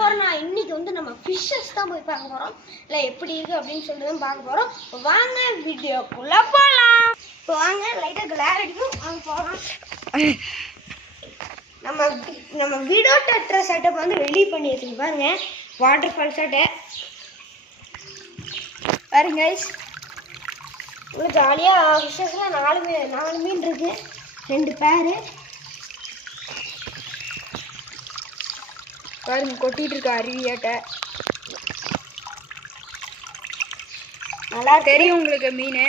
போறோம்னா இன்னைக்கு வந்து நம்ம ஃபிஷ்ஷஸ் தான் போய் பார்க்க போறோம். இல்லை எப்படி இருக்கு அப்படின்னு சொல்லிட்டு தான் பார்க்க போறோம். வாங்க வீடியோக்குள்ள போகலாம். இப்போ வாங்க லைட்டாக கிளார் அடிக்கும் வாங்க போகலாம். நம்ம வீடியோ டெட்ரா செட்டப் வந்து வெளியே பண்ணி வச்சுருக்கு பாருங்க. வாட்டர் ஃபால் செட்டை பாருங்க கைஸ். இவ்வளோ ஜாலியாக ஃபிஷ்ஷஸ்லாம் 4 மீன் இருக்கு, 2 பேரு பாருங்க கொட்டிட்டு இருக்க அருவியாட்ட. நல்லா தெரியும் உங்களுக்கு மீன்.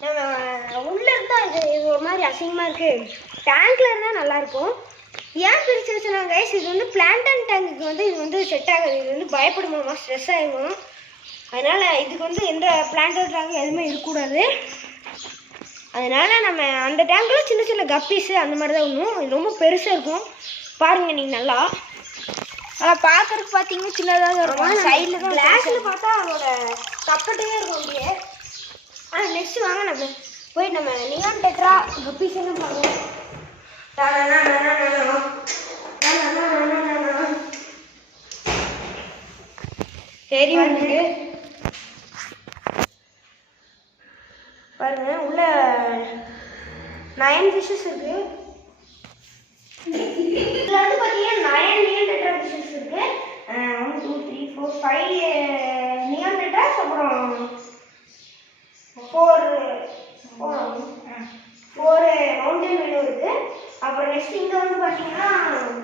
நம்ம உள்ள இருந்தா இது ஒரு மாதிரி அசிங்கமா இருக்கு. டேங்க்ல இருந்தா நல்லா இருக்கும். ஏன் பிரிச்சு வச்சுனாங்க கைஸ், இது வந்து பிளான்டன் டேங்குக்கு வந்து இது வந்து செட் ஆகாது. இது வந்து பயப்படுமாமா, ஸ்ட்ரெஸ் ஆகிடும். அதனால இதுக்கு வந்து எந்த பிளான்டன் டேங்க் எதுவுமே இருக்கக்கூடாது. அதனால நம்ம அந்த டேங்க்ல சின்ன சின்ன கப்பீஸு அந்த மாதிரி தான் ஒன்றும். இது ரொம்ப பெருசாக இருக்கும் பாருங்க நீங்கள் நல்லா. பார்க்கறதுக்கு பார்த்தீங்கன்னா சின்னதாக இருக்கும். சைடில் தான் கிளாஸில் பார்த்தா அதோட கப்பட்டையே இருக்கும் அப்படியே. நெக்ஸ்ட் வாங்க நம்ம போய் நம்ம நியான் டெட்ரா கப்பீஸ் எல்லாம் பார்க்கலாம். சரி வந்து பாருங்க உள்ள 9 ஃபிஷஸ் இருக்கு. இதுல வந்து பாத்தீங்கன்னா 9 நியான் டெட்ரா ஃபிஷஸ் இருக்கு. 1 2 3 4 5 நியான் டெட்ராஸ், அப்புறம் 4 மவுண்டன் மீன் இருக்கு. அப்புறம் நெக்ஸ்ட் இங்க வந்து பாத்தீங்கன்னா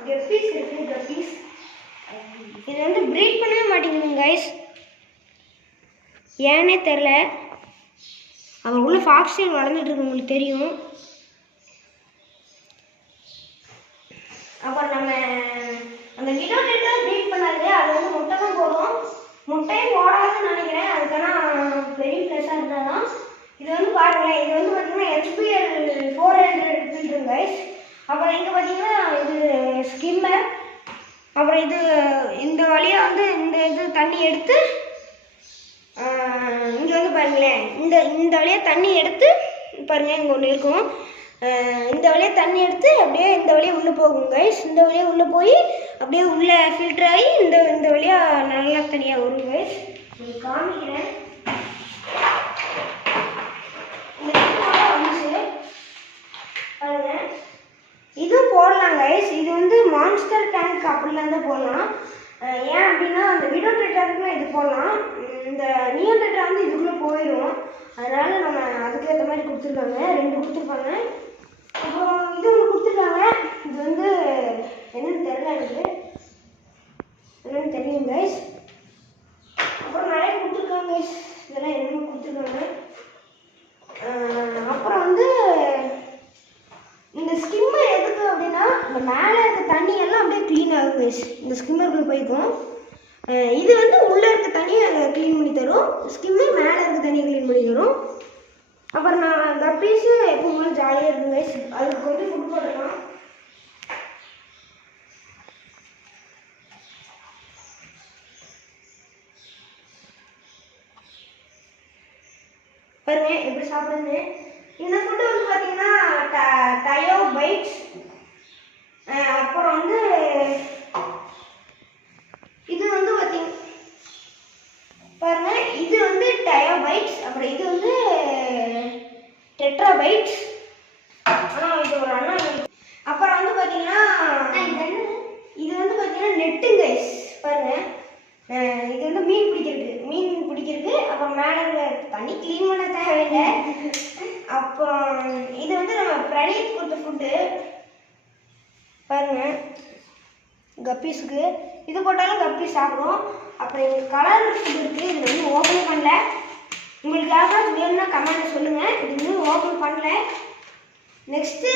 கப்பீஸ் இருக்கு. கப்பீஸ் இது வந்து ப்ரீட் பண்ணவே மாட்டேங்குதுங்க கைஸ், ஏன்னே தெரில. அப்புறம் உள்ள ஃபாக்ஸ்டெயில் வளர்ந்துட்டு இருக்கு, உங்களுக்கு தெரியும். அப்புறம் நம்ம அந்த விடோ டெட்ரா ப்ரீட் பண்ணாது, அது வந்து முட்டை தான் போடும். முட்டையும் போடாதுன்னு நினைக்கிறேன். அதுக்கான பெரிய ப்ளஸ்ஸாக இருந்தால் தான். இது வந்து பாருங்களேன், இது வந்து பார்த்தீங்கன்னா HPL 400 ஃபில்டர் கைஸ். அப்புறம் இங்கே பார்த்தீங்கன்னா இது ஸ்கிம்மர். அப்புறம் இது இந்த வழியாக வந்து இந்த இது தண்ணி எடுத்து இங்கே வந்து பாருங்களேன், இந்த வழியாக தண்ணி எடுத்து பாருங்கள் இங்கே ஒன்று இருக்கும். இந்த வழியாக தண்ணி எடுத்து அப்படியே இந்த வழியாக உள்ளே போகும் கைஸ். இந்த வழியாக உள்ளே போய் அப்படியே உள்ளே ஃபில்டர் ஆகி இந்த வழியாக நல்லா தனியாக வரும் கைஸ். உங்களுக்கு காமிக்கிறேன். பாருங்க இது போடலாம் கைஸ். இது வந்து மான்ஸ்டர் டேங்க் அப்படிலாம் தான் போடலாம். ஏன் அப்படின்னா அந்த விடோ டெட்ராக்குலாம் இது போடலாம். இந்த நியான் டெட்ரா வந்து இதுக்குள்ளே போயிடும். அதனால நம்ம அதுக்கேற்ற மாதிரி கொடுத்துருக்காங்க. 2 கொடுத்துருப்பாங்க. அப்புறம் இது ஒன்று கொடுத்துருக்காங்க. இது வந்து என்னன்னு தெரியல, எனக்கு என்னன்னு தெரியும் கைஸ். அப்புறம் நிறைய கொடுத்துருக்காங்க கைஸ். இதெல்லாம் என்னென்னு கொடுத்துருக்காங்க. அப்புறம் வந்து இந்த ஸ்கிம்மர் எதுக்கு அப்படின்னா இந்த மேலே இருக்க தண்ணி எல்லாம் அப்படியே க்ளீன் ஆகும் கைஸ். இந்த ஸ்கிம்மருக்குள்ளே போய்க்கும். இது வந்து உள்ளே இருக்க தண்ணியை க்ளீன் பண்ணி தரும். ஸ்கிம்மர் மேலே இருக்க தண்ணியை க்ளீன் பண்ணி தரும். அப்புறம் நான் கப்பீஸு எப்பவும் ஜாலியாக இருக்கும் கைஸ். அதுக்கு வந்து ஃபுட் போடலாம். பாருங்க எப்படி சாப்பிடுங்க. இந்த ஃபுட்டு வந்து பார்த்தீங்கன்னா டயோ பைட்ஸ். அப்புறம் வந்து இது வந்து பார்த்தீங்க பாருங்க, இது வந்து டயோ பைட்ஸ். அப்புறம் இது வந்து டெட்ரா பைட்ஸ். இது ஒரு அண்ணா. அப்புறம் வந்து பார்த்தீங்கன்னா இது வந்து பார்த்தீங்கன்னா நெட்டு கைஸ். பாருங்க இது வந்து மீன் பிடிக்கிறது. அப்புறம் மேலே தண்ணி க்ளீன் பண்ண தேவையில்லை. அப்புறம் இது வந்து நம்ம பிரணீத் கொடுத்த ஃபுட்டு. பாருங்க கப்பீஸுக்கு இது போட்டாலும் கப்பீஸ் சாப்பிடும். அப்புறம் எங்கள் கலர் ஃபுட் இருக்குது. இது வந்து ஓப்பன் பண்ணல. உங்களுக்கு யாராவது வேணும்னா கமெண்ட்டில் சொல்லுங்கள். இது இன்னும் ஓப்பன் பண்ணல. நெக்ஸ்ட்டு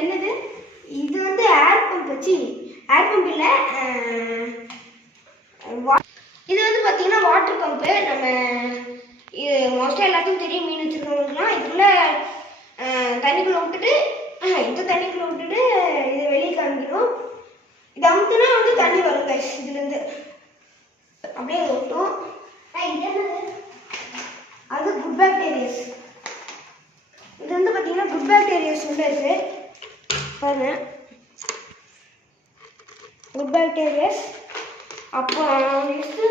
என்னது, இது வந்து ஏர் பம்ப் இல்லை, இது வந்து பார்த்தீங்கன்னா வாட்டர் பம்பு. நம்ம இது மோஸ்ட்டாக எல்லாத்துக்கும் தெரியும், மீன் வச்சுருக்கவங்களுக்குலாம். இதுக்குள்ளே தண்ணிக்குள்ளே விட்டுட்டு இது வெளியே காமிக்கணும். இது அமுத்துனா வந்து தண்ணி வரும் கைஸ். இதுலேருந்து அப்படியே விட்டும். அது குட் பாக்டீரியாஸ். இது வந்து பார்த்தீங்கன்னா குட் பாக்டீரியாஸ் உள்ள இருக்குது பாருங்க. Good bacterias. அப்போ நெக்ஸ்ட்டு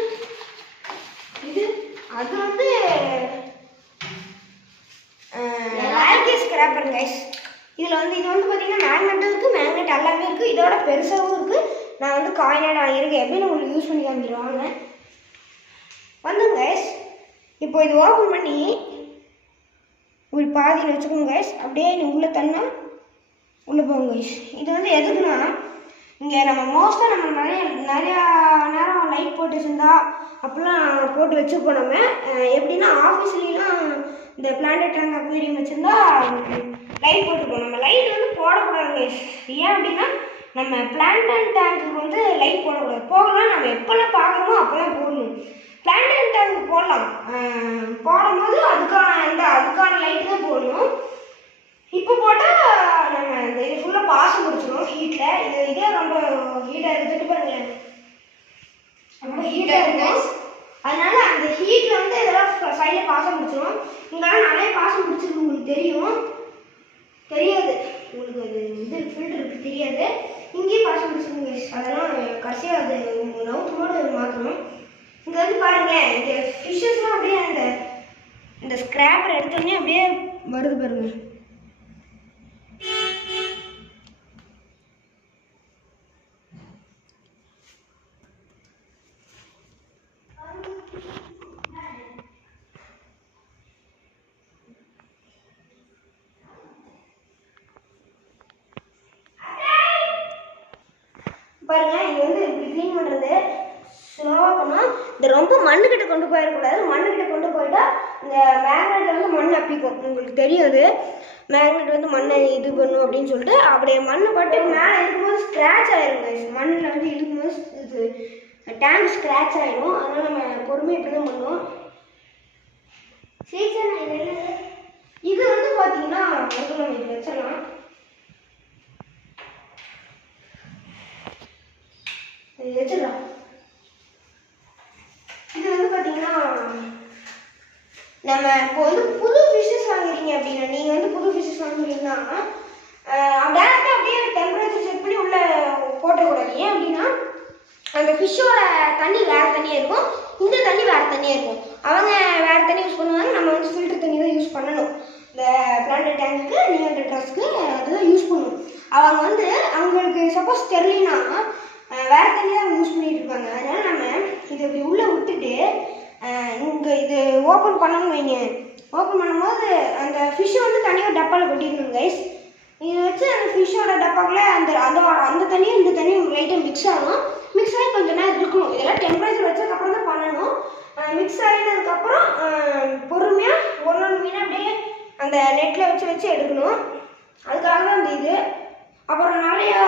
இது அது வந்து ஆல்கே ஸ்கிராப்பர் கைஸ். இதில் வந்து இது வந்து பார்த்தீங்கன்னா மேக்னெட்டும் இருக்குது, மேக்னெட் எல்லாமே இருக்குது, இதோட பெருசாகவும் இருக்குது. நான் வந்து காயினாக வாங்கியிருக்கேன், எப்படின்னு உங்களுக்கு யூஸ் பண்ணி காமிச்சிருவாங்க வந்துங்க கைஸ். இப்போ இது ஓப்பன் பண்ணி ஒரு பாதியில் வச்சுக்கோங்க கைஸ். அப்படியே நீ உள்ளே தண்ணா உள்ளே போங்க கைஸ். இது வந்து எதுக்குன்னா, இங்கே நம்ம மோஸ்ட்டாக நம்ம நிறையா நேரம் லைட் போட்டு வச்சுருந்தா அப்படிலாம் போட்டு வச்சுருப்போம். நம்ம எப்படின்னா ஆஃபீஸ்லாம் இந்த பிளானட் டேங்க் அக்வேரியம் வச்சுருந்தா லைட் போட்டுப்போம். நம்ம லைட் வந்து போடக்கூடாது கைஸ். ஏன் அப்படின்னா நம்ம பிளான்ட் டேங்க்கு வந்து லைட் போடக்கூடாது. போகலாம் நம்ம எப்போல்லாம் பார்க்குறோமோ அப்போல்லாம் போடணும். பிளான்ட் டேங்க் போடலாம், போடும்போது அதுக்கான லைட்டு தான் போடணும். இப்போ போட்டால் நம்ம இந்த இது ஃபுல்லாக பாசம் முடிச்சிடும் ஹீட்டில். இதே ரொம்ப ஹீட்டாக இருந்துட்டு பாருங்களேன், ரொம்ப ஹீட்டாக இருக்கும். அதனால அந்த ஹீட்டில் வந்து இதெல்லாம் சைடில் பாசம் முடிச்சிடும். இங்கெல்லாம் நிறைய பாசம் முடிச்சிருக்கு, உங்களுக்கு தெரியாது உங்களுக்கு அது இது ஃபில்டருக்கு தெரியாது. இங்கேயும் பாசம் முடிச்சிருங்க. அதெல்லாம் கடைசியாக அது நவுத்துமோடு மாற்றணும். இங்கே வந்து பாருங்களேன், இங்கே ஃபிஷ்ஷஸ்லாம் அப்படியே இந்த ஸ்க்ராப்பர் எடுத்தோடனே அப்படியே வருது பாருங்க. பாருங்க, இது வந்து இப்படி க்ளீன் பண்ணுறது ஸ்லோவாக பண்ணால் இந்த ரொம்ப மண்ணுக்கிட்ட கொண்டு போயிடக்கூடாது. மண்ணுக்கிட்ட கொண்டு போயிட்டா இந்த மேக்னெட் வந்து மண் அப்பிக்கும். உங்களுக்கு தெரியாது மேக்னெட் வந்து மண்ணை இது பண்ணும் அப்படின்னு சொல்லிட்டு. அப்படியே மண்ணை பட்டு மேலே இருக்கும்போது ஸ்க்ராட்ச் ஆயிரும். மண்ணில் வந்து இருக்கும்போது இது டேங்க் ஸ்க்ராட்ச் ஆகிடும். அதனால் நம்ம பொறுமையாக இப்படி தான் பண்ணுவோம். சரி சார், நான் இது வந்து பார்த்தீங்கன்னா நம்ம இது வச்சிடலாம். வச்சிடலாம். இது வந்து பார்த்தீங்கன்னா நம்ம இப்போ வந்து புது ஃபிஷ்ஷஸ் வாங்குறீங்க அப்படின்னா, நீங்கள் வந்து புது ஃபிஷ்ஷஸ் வாங்குறீங்கன்னா டேரெக்டாக அப்படியே டெம்பரேச்சர் செட் பண்ணி உள்ளே போட்டக்கூடாது. ஏன் அப்படின்னா அந்த ஃபிஷ்ஷோட தண்ணி வேறு தண்ணியாக இருக்கும், இந்த தண்ணி வேறு தண்ணியாக இருக்கும். அவங்க வேறு தண்ணி யூஸ் பண்ணுவாங்க, நம்ம வந்து ஃபில்டர் தண்ணி தான் யூஸ் பண்ணணும். இந்த பிளான்ட் டேங்க்கு நியான் டெட்ராஸ்க்கு அதுதான் யூஸ் பண்ணணும். அவங்க வந்து அவங்களுக்கு சப்போஸ் தெரியலனா வேறு தண்ணி தான் யூஸ் பண்ணிட்டு இருப்பாங்க. அதனால் நம்ம இதை இப்படி உள்ளே விட்டுட்டு இங்கே இது ஓப்பன் பண்ணணும்னு வைங்க. ஓப்பன் பண்ணும்போது அந்த ஃபிஷ்ஷை வந்து தனியாக டப்பாவில் கொட்டிடணும் கைஸ். இதை வச்சு அந்த ஃபிஷ்ஷோட டப்பாக்குள்ளே அந்த தண்ணியும் இந்த தண்ணியும் லைட்டாக மிக்ஸ் ஆகும். மிக்ஸ் ஆகி கொஞ்சம் நேரம் இருக்கணும். இதெல்லாம் டெம்பரேச்சர் வச்சதுக்கப்புறம் தான் பண்ணணும். மிக்ஸ் ஆகினதுக்கப்புறம் பொறுமையாக ஒன்று மீன் அப்படியே அந்த நெட்டில் வச்சு எடுக்கணும். அதுக்காக தான் இந்த இது. அப்புறம் நிறையா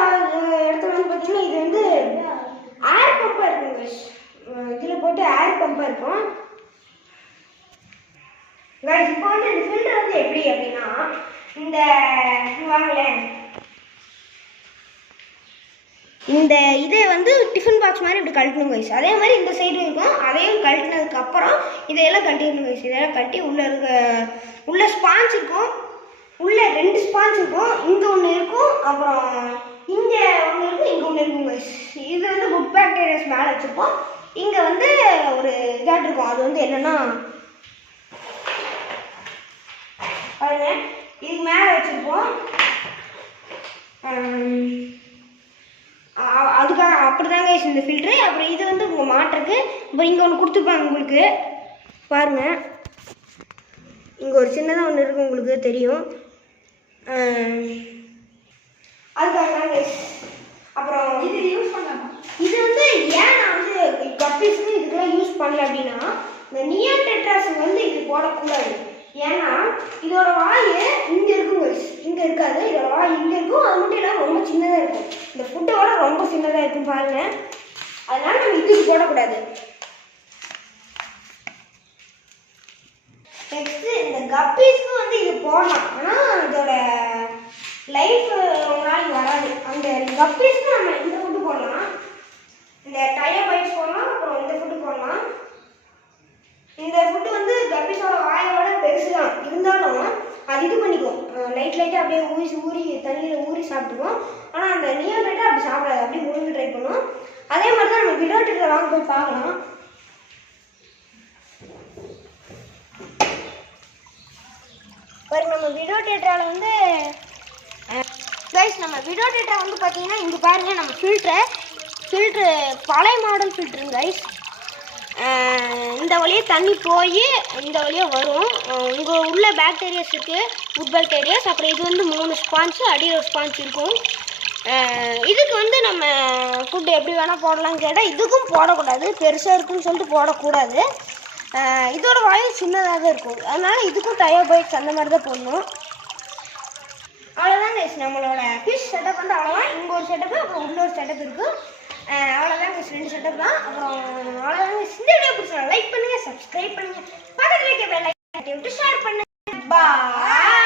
இடத்துல வந்து பார்த்தீங்கன்னா இது வந்து ஏர் பம்பாக இருக்கும் கைஸ். இதில் போட்டு ஏர் பம்பாக இருக்கும் கைஸ். இப்போ வந்து இந்த ஃபில்டர் வந்து எப்படி அப்படின்னா, இந்த வாங்களேன், இந்த இதை வந்து டிஃபன் பாக்ஸ் மாதிரி இப்படி கழட்டணும் கைஸ். அதே மாதிரி இந்த சைடு இருக்கும். அதையும் கழட்டினதுக்கப்புறம் இதையெல்லாம் கழட்டிடணும் கைஸ். இதெல்லாம் கழட்டி உள்ள ஸ்பாஞ்ச் இருக்கும். உள்ளே 2 ஸ்பாஞ்ச் இருக்கும். இங்கே ஒன்று இருக்கும், அப்புறம் இங்கே ஒன்று இருக்கும், இங்கே ஒன்று இருக்கும் கைஸ். இது வந்து குட் பாக்டீரியாஸ் மேலே வச்சுருப்போம். இங்கே வந்து ஒரு இதாட்டு இருக்கும். அது வந்து என்னென்னா பாருங்க, இதுக்கு மேலே வச்சுருப்போம். அதுக்காக அப்படி தாங்க கைஸ் இந்த ஃபில்ட்ரு. அப்புறம் இது வந்து உங்கள் மாட்டுறக்கு. அப்புறம் இங்கே ஒன்று கொடுத்துருப்பாங்க உங்களுக்கு பாருங்கள். இங்கே ஒரு சின்னதாக ஒன்று இருக்கும், உங்களுக்கு தெரியும். அதுக்காக தான் கைஸ். அப்புறம் இது யூஸ் பண்ணலாம். இது வந்து ஏன் நான் வந்து கப்பீஸ்க்கு இதுக்கெல்லாம் யூஸ் பண்ணல அப்படின்னா, இந்த நியான் டெட்ராஸுக்கு வந்து இது போடக்கூடாது. ஏன்னா இதோட வாய் இங்கே இருக்கும் கைஸ், இங்கே இருக்காது. இதோட வாய் இங்கே இருக்கும். அது மட்டும் இல்லாமல் ரொம்ப சின்னதாக இருக்கும். இந்த ஃபுட்டோட ரொம்ப சின்னதாக இருக்கும் பாருங்கள். அதனால நம்ம இதுக்கு போடக்கூடாது. நெக்ஸ்ட்டு இந்த கப்பீஸ்க்கு வந்து இது போடலாம், ஆனால் இதோட லைஃப் ரொம்ப நாளைக்கு வராது. அந்த கப்பீஸ்க்கு நம்ம இந்த ஃபுட்டு போடலாம், இந்த டயர் பைட்ஸ் போடலாம், அப்புறம் இந்த ஃபுட்டு போடலாம். இந்த ஃபுட்டு வந்து கப்பீஸோட வாயோட பெருசு தான் இருந்தாலும் அது இது பண்ணிக்கும். லைட்டாக அப்படியே ஊறி தண்ணியில் ஊறி சாப்பிட்டுக்கும். ஆனால் அந்த நியான் டெட்ரா அப்படி சாப்பிடாது, அப்படியே முழுங்க ட்ரை பண்ணும். விடோட்டேட்டர் வாங்க போய் பார்க்கலாம். பாருங்க நம்ம விடோட்டேட்டரால் வந்து கைஸ் நம்ம விடோட்டேட்டரை வந்து பார்த்தீங்கன்னா இங்கே பாருங்கள் நம்ம ஃபில்ட்ரு பழைய மாடல் ஃபில்ட்ருங்க கைஸ். இந்த வழியாக தண்ணி போய் இந்த வழியாக வரும். இங்கே உள்ள பாக்டீரியாஸ் இருக்குது, குட் பாக்டீரியாஸ். அப்புறம் இது வந்து 3 ஸ்பான்ஸு, அடியில் ஒரு ஸ்பான்ஸ் இருக்கும். இதுக்கு வந்து நம்ம ஃபுட்டு எப்படி வேணால் போடலாம்னு கேட்டால் இதுக்கும் போடக்கூடாது, பெருசாக இருக்குன்னு சொல்லிட்டு போடக்கூடாது. இதோட வாயு சின்னதாக இருக்கும், அதனால் இதுக்கும் டயோபைட்ஸ் அந்த மாதிரி தான் போடணும். அவ்வளோதான் கைஸ் நம்மளோட ஃபிஷ் செட்டப் வந்து அவ்வளோதான். இங்கே ஒரு செட்டப்பு, அப்புறம் இன்னொரு செட்டப் இருக்குது. அவ்வளோதான் கைஸ், 2 செட்டப் தான். அப்புறம் அவ்வளோதான் கைஸ். இந்த வீடியோ பிடிச்சா லைக் பண்ணுங்கள், சப்ஸ்கிரைப் பண்ணுங்கள், பக்கத்தில் இருக்க பெல் ஐகானை விட்டு ஷேர் பண்ணுங்கள். பாய்.